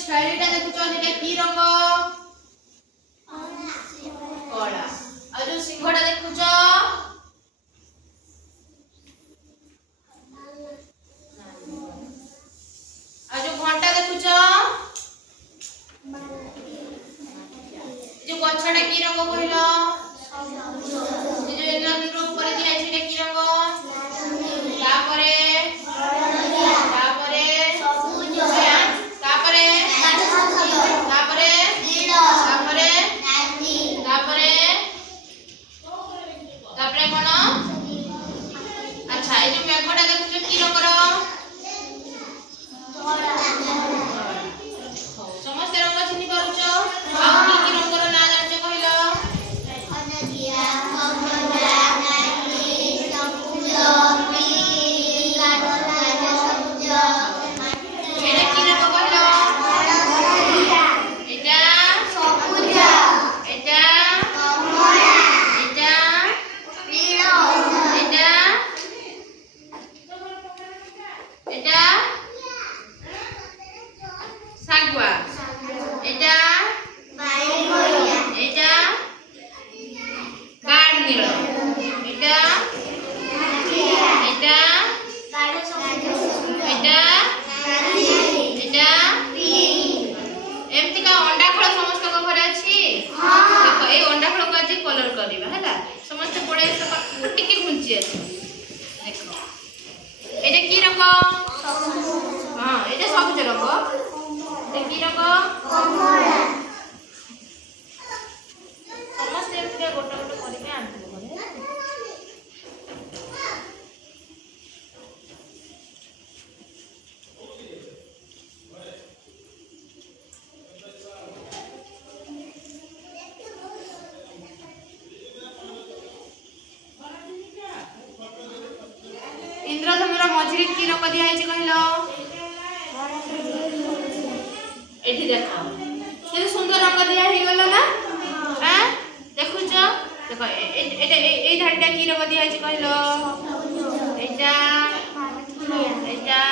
छेलीटा देखुछ सेटा की रंग कला आ जो सिंहटा देखुछ आ जो घंटा देखुछ जो गछटा की रंग कहलो जो एनर ऊपर दिया सेटा की रंग तापरे इंद्रधनुर मझिरे की रंग दिया है कहलो एठी देखो केते सुंदर रंग दिया हे गलो ना हां देखुछ देखो ए धाडीटा की रंग दिया है कहलो एटा एटा